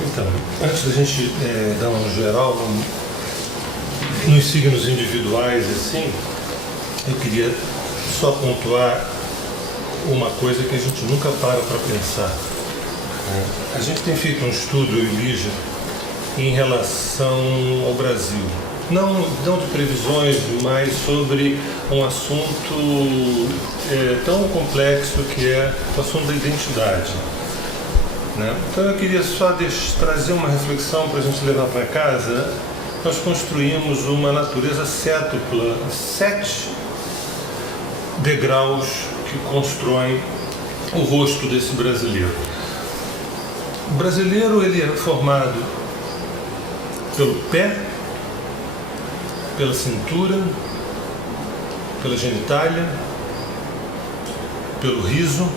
Então, antes da gente dar um geral nos signos individuais, assim, eu queria só pontuar uma coisa que a gente nunca para pensar. A gente tem feito um estudo, eu e Lígia, em relação ao Brasil. Não de previsões, mas sobre um assunto tão complexo que é o assunto da identidade. Né? Então eu queria só trazer uma reflexão para a gente levar para casa. Nós construímos uma natureza cétupla, 7 degraus que constroem o rosto desse brasileiro. O brasileiro, ele é formado pelo pé, pela cintura, pela genitália, pelo riso,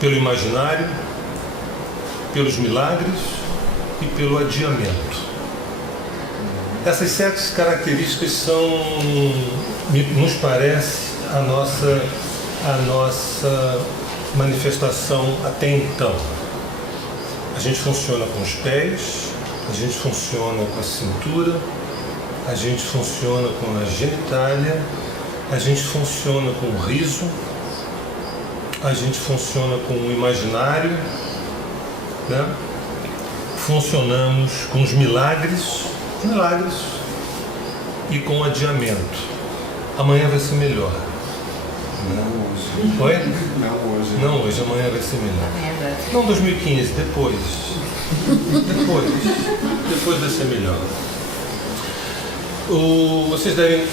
pelo imaginário, pelos milagres e pelo adiamento. Essas 7 características são, nos parece, a nossa manifestação até então. A gente funciona com os pés, a gente funciona com a cintura, a gente funciona com a genitália, a gente funciona com o riso, a gente funciona com o imaginário, né? Funcionamos com os milagres e com o adiamento. Amanhã vai ser melhor. Não hoje. Oi? Não hoje. Não hoje, amanhã vai ser melhor. Não 2015, depois vai ser melhor. Vocês devem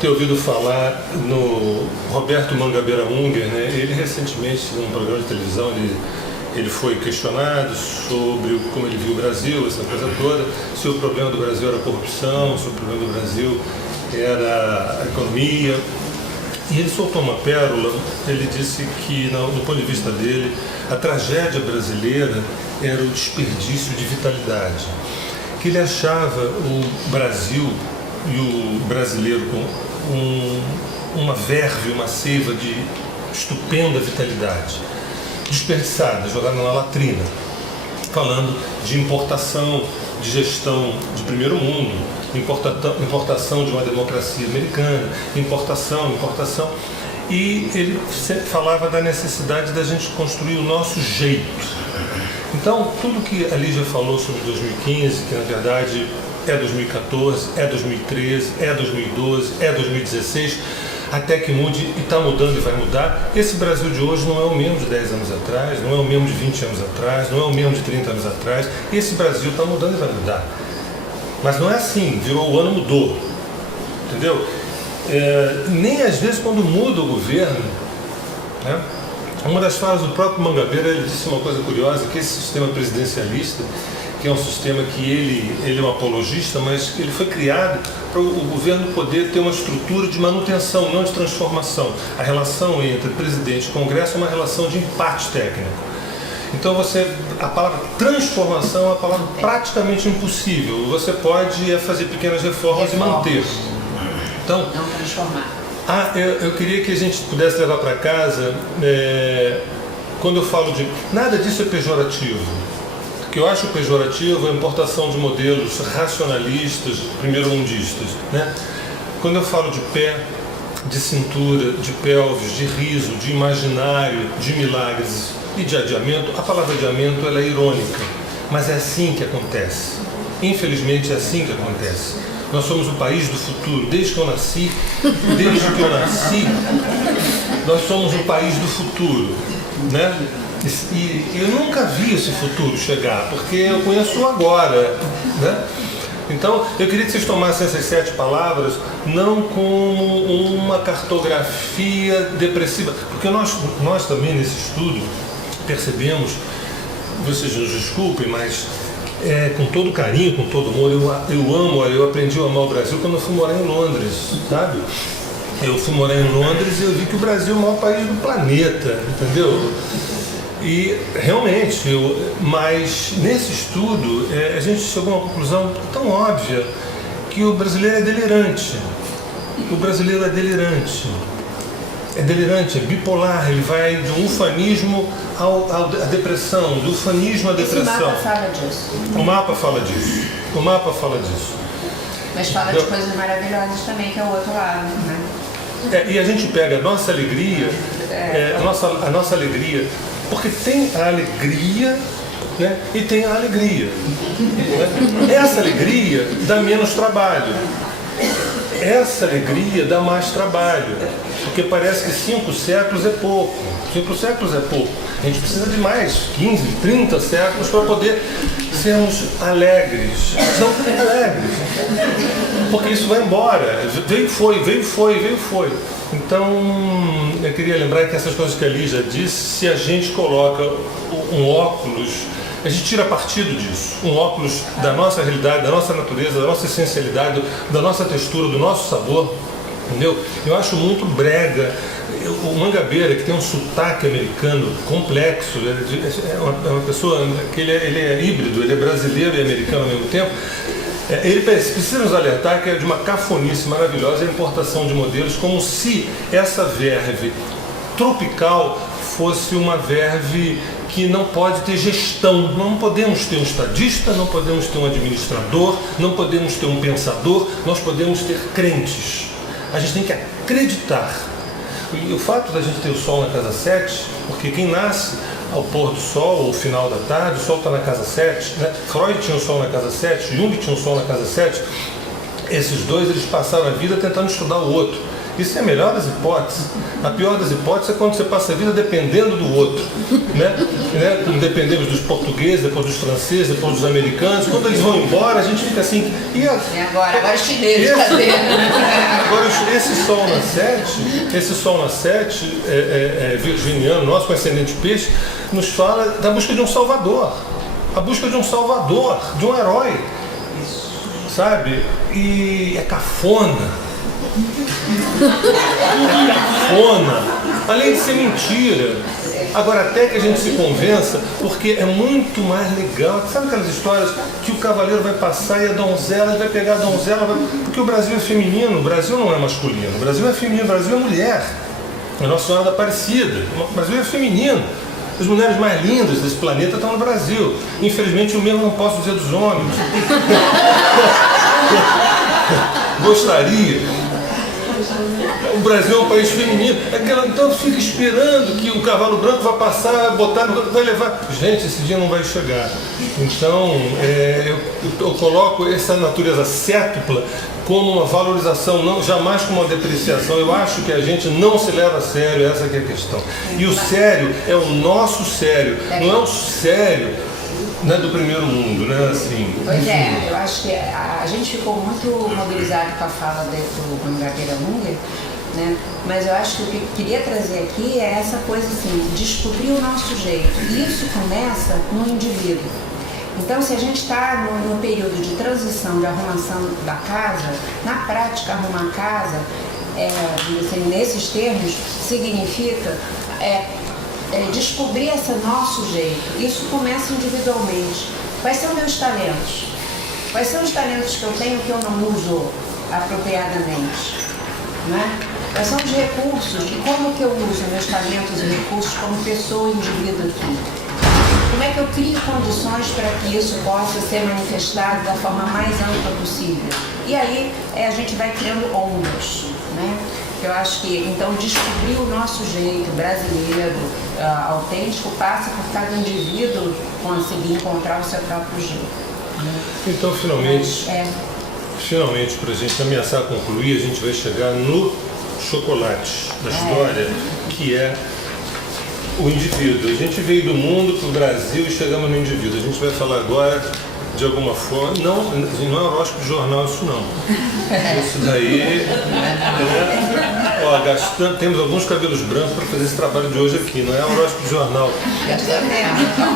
ter ouvido falar no Roberto Mangabeira Unger, né? Ele recentemente, num programa de televisão, ele foi questionado sobre como ele viu o Brasil, essa coisa toda, se o problema do Brasil era a corrupção, se o problema do Brasil era a economia. E ele soltou uma pérola. Ele disse que, do ponto de vista dele, a tragédia brasileira era o desperdício de vitalidade. Que ele achava o Brasil e o brasileiro com uma verve, uma seiva de estupenda vitalidade, desperdiçada, jogada na latrina, falando de importação, de gestão de primeiro mundo, importação de uma democracia americana, importação. E ele sempre falava da necessidade da gente construir o nosso jeito. Então, tudo que a Lígia falou sobre 2015, que na verdade é 2014, é 2013, é 2012, é 2016, até que mude, e está mudando e vai mudar. Esse Brasil de hoje não é o mesmo de 10 anos atrás, não é o mesmo de 20 anos atrás, não é o mesmo de 30 anos atrás. Esse Brasil está mudando e vai mudar. Mas não é assim, virou o ano, mudou. Entendeu? Nem às vezes quando muda o governo, né? Uma das falas do próprio Mangabeira, ele disse uma coisa curiosa, que esse sistema presidencialista, que é um sistema que ele é um apologista, mas ele foi criado para o governo poder ter uma estrutura de manutenção, não de transformação. A relação entre presidente e Congresso é uma relação de empate técnico. Então a palavra transformação é uma palavra praticamente impossível. Você pode fazer pequenas reformas e manter. Então, não transformar. Eu queria que a gente pudesse levar para casa, quando eu falo de... Nada disso é pejorativo. O que eu acho pejorativo é a importação de modelos racionalistas, primeiro-mundistas, né? Quando eu falo de pé, de cintura, de pelvis, de riso, de imaginário, de milagres e de adiamento, a palavra adiamento ela é irônica, mas é assim que acontece. Infelizmente é assim que acontece. Nós somos o país do futuro. Desde que eu nasci, nós somos o país do futuro, né? E eu nunca vi esse futuro chegar, porque eu conheço agora, né? Então, eu queria que vocês tomassem essas 7 palavras não como uma cartografia depressiva, porque nós também nesse estudo percebemos, vocês nos desculpem, mas com todo carinho, com todo amor, eu aprendi a amar o Brasil quando eu fui morar em Londres, sabe? Eu fui morar em Londres e eu vi que o Brasil é o maior país do planeta, entendeu? E realmente, mas nesse estudo a gente chegou a uma conclusão tão óbvia que o brasileiro é delirante. O brasileiro é delirante. é delirante, é bipolar, ele vai de um ufanismo à depressão, do ufanismo à depressão. Esse mapa fala disso. O mapa fala disso. O mapa fala disso. Mas fala de coisas maravilhosas também, que é o outro lado, né? E a gente pega a nossa alegria, a nossa alegria, porque tem a alegria, né, e tem a alegria. Né? Essa alegria dá menos trabalho. Essa alegria dá mais trabalho. Porque parece que 5 séculos é pouco. 5 séculos é pouco. A gente precisa de mais 15, 30 séculos para poder sermos alegres. Não alegres. Porque isso vai embora. Veio, foi. Então, eu queria lembrar que essas coisas que a Lígia disse, se a gente coloca um óculos, a gente tira partido disso. Um óculos da nossa realidade, da nossa natureza, da nossa essencialidade, da nossa textura, do nosso sabor. Entendeu? Eu acho muito brega. O Mangabeira, que tem um sotaque americano complexo, é uma pessoa que ele é híbrido, ele é brasileiro e americano ao mesmo tempo. Ele precisa nos alertar que é de uma cafonice maravilhosa a importação de modelos, como se essa verve tropical fosse uma verve que não pode ter gestão. Não podemos ter um estadista, não podemos ter um administrador, não podemos ter um pensador, nós podemos ter crentes. A gente tem que acreditar. E o fato da gente ter o sol na casa 7, porque quem nasce ao pôr do sol, ou final da tarde, o sol está na casa 7, né? Freud tinha o sol na casa 7, Jung tinha o sol na casa 7, esses dois eles passaram a vida tentando estudar o outro. Isso é a melhor das hipóteses. A pior das hipóteses é quando você passa a vida dependendo do outro, né? Como dependemos dos portugueses, depois dos franceses, depois dos americanos. Quando eles vão embora, a gente fica assim... E agora os chineses, cadê? Agora, esse sol na 7, virginiano, nosso com ascendente peixe, nos fala da busca de um salvador. A busca de um salvador, de um herói. Sabe? E é cafona. É cafona, além de ser mentira. Agora, até que a gente se convença, porque é muito mais legal. Sabe aquelas histórias que o cavaleiro vai passar e a donzela, ele vai pegar a donzela, porque o Brasil é feminino, o Brasil não é masculino, o Brasil é feminino, o Brasil é mulher. A Nossa Senhora da Aparecida, o Brasil é feminino. As mulheres mais lindas desse planeta estão no Brasil. Infelizmente, eu mesmo não posso dizer dos homens. Gostaria. O Brasil é um país feminino. Então fica esperando que o cavalo branco vai passar, vai levar. Gente, esse dia não vai chegar. Então, eu coloco essa natureza cétupla como uma valorização, não, jamais como uma depreciação. Eu acho que a gente não se leva a sério, essa que é a questão. E o sério é o nosso sério, não é o sério, né, do primeiro mundo, né? Assim, pois eu acho que a gente ficou muito mobilizado com a fala do Mangabeira Unger, né? Mas eu acho que o que eu queria trazer aqui é essa coisa assim, descobrir o nosso jeito. E isso começa no indivíduo. Então, se a gente está no período de transição, de arrumação da casa, na prática, arrumar a casa, assim, nesses termos, significa descobrir esse nosso jeito. Isso começa individualmente. Quais são meus talentos? Quais são os talentos que eu tenho que eu não uso apropriadamente? Né? Quais são os recursos e como que eu uso meus talentos e recursos como pessoa e indivíduo aqui? Como é que eu crio condições para que isso possa ser manifestado da forma mais ampla possível? E aí a gente vai criando ondas, né? Eu acho que, então, descobrir o nosso jeito brasileiro, autêntico, passa por cada indivíduo conseguir encontrar o seu próprio jeito. Né? Então, finalmente, para a gente ameaçar a concluir, a gente vai chegar no chocolate da história, que é o indivíduo. A gente veio do mundo para o Brasil e chegamos no indivíduo. A gente vai falar agora, de alguma forma, não é horóscopo de jornal isso não. Isso daí temos alguns cabelos brancos para fazer esse trabalho de hoje aqui, não é horóscopo de jornal.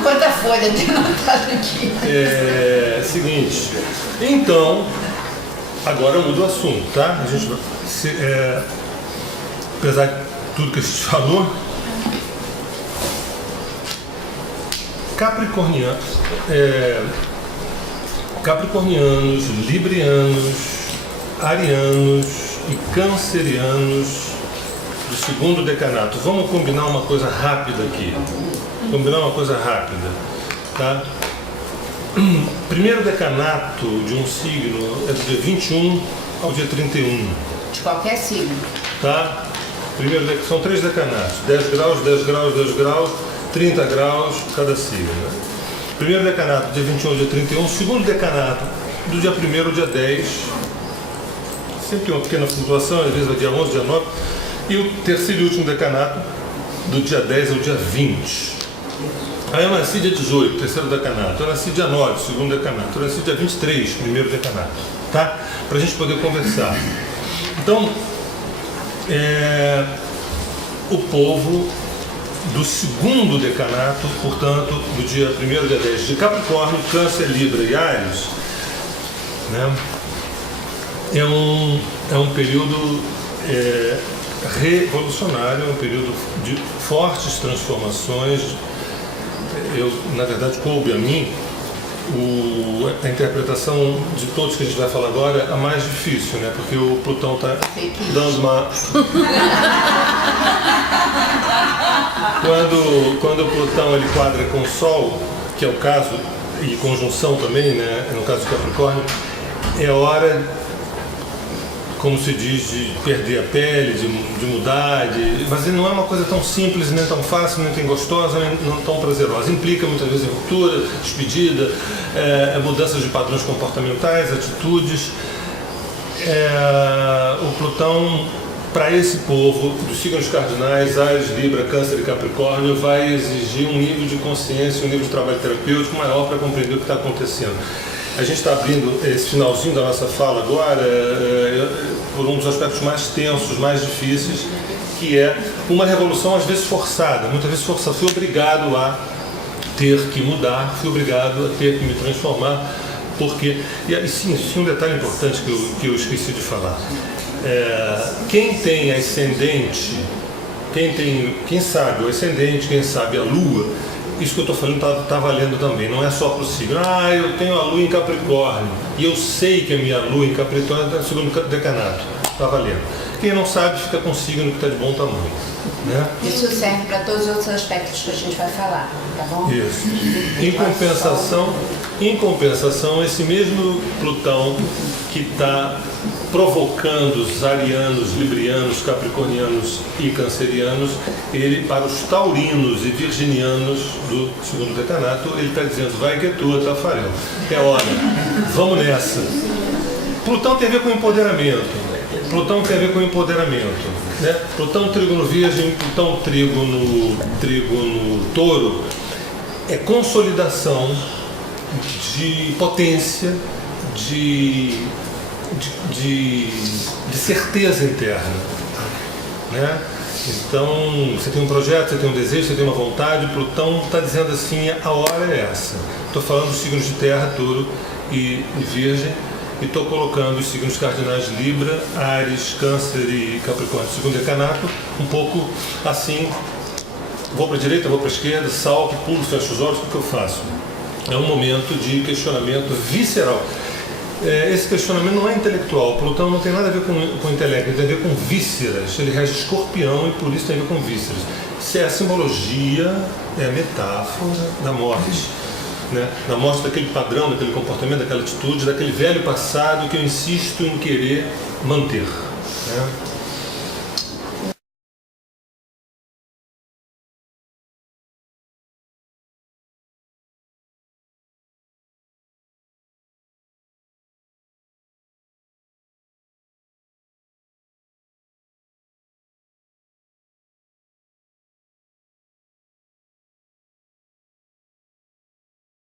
Quanta folha tem anotado aqui? Seguinte, então, agora muda o assunto, tá? A gente apesar de tudo que a gente falou, capricornianos, librianos, arianos e cancerianos do segundo decanato. Vamos combinar uma coisa rápida aqui. Tá? Primeiro decanato de um signo é do dia 21 ao dia 31. De qualquer signo. Tá? São 3 decanatos. 10 graus, 10 graus, 10 graus, 30 graus cada signo. Primeiro decanato, dia 21 ao dia 31. Segundo decanato, do dia 1º ao dia 10. Sempre tem uma pequena flutuação, às vezes vai dia 11, dia 9. E o terceiro e último decanato, do dia 10 ao dia 20. Aí eu nasci dia 18, terceiro decanato. Eu nasci dia 9, segundo decanato. Eu nasci dia 23, primeiro decanato. Tá? Para a gente poder conversar. Então, o povo do segundo decanato, portanto, do dia 1º ao dia 10 de Capricórnio, Câncer, Libra e Áries, né? É um período revolucionário, é um período de fortes transformações. Na verdade, coube a mim a interpretação de todos que a gente vai falar agora, a mais difícil, né? Porque o Plutão está dando uma... Quando o Plutão ele quadra com o Sol, que é o caso, e conjunção também, né? No caso de Capricórnio, é hora, como se diz, de perder a pele, de mudar, mas não é uma coisa tão simples, nem tão fácil, nem tão gostosa, nem não tão prazerosa. Implica muitas vezes ruptura, despedida, mudanças de padrões comportamentais, atitudes. O Plutão, para esse povo, dos signos cardinais, Áries, Libra, Câncer e Capricórnio, vai exigir um nível de consciência, um nível de trabalho terapêutico maior para compreender o que está acontecendo. A gente está abrindo esse finalzinho da nossa fala agora por um dos aspectos mais tensos, mais difíceis, que é uma revolução às vezes forçada, muitas vezes forçada. Fui obrigado a ter que mudar, fui obrigado a ter que me transformar, porque... E sim, um detalhe importante que eu esqueci de falar. Quem tem ascendente, quem sabe o ascendente, quem sabe a Lua, isso que eu estou falando está valendo também, não é só para o signo. Eu tenho a Lua em Capricórnio e eu sei que a minha Lua em Capricórnio está no segundo decanato, está valendo. Quem não sabe fica com o signo que está de bom tamanho. Né? Isso serve para todos os outros aspectos que a gente vai falar, tá bom? Isso. Em compensação, esse mesmo Plutão que está provocando os arianos, librianos, capricornianos e cancerianos, ele, para os taurinos e virginianos do segundo decanato, ele está dizendo, vai que é tua, Tafarel. É hora, vamos nessa. Plutão tem a ver com empoderamento. Né? Plutão trígono Virgem, Plutão trígono Touro, é consolidação de potência, de certeza interna, né? Então, você tem um projeto, você tem um desejo, você tem uma vontade, Plutão está dizendo assim, a hora é essa. Estou falando dos signos de terra, Touro e Virgem, e estou colocando os signos cardinais Libra, Áries, Câncer e Capricórnio, segundo decanato, um pouco assim, vou para a direita, vou para a esquerda, salto, pulo, fecho os olhos, o que eu faço? É um momento de questionamento visceral. Esse questionamento não é intelectual. Plutão não tem nada a ver com o intelecto, ele tem a ver com vísceras. Ele rege Escorpião e por isso tem a ver com vísceras. Isso é a simbologia, é a metáfora da morte. Né? Da morte daquele padrão, daquele comportamento, daquela atitude, daquele velho passado que eu insisto em querer manter. Né?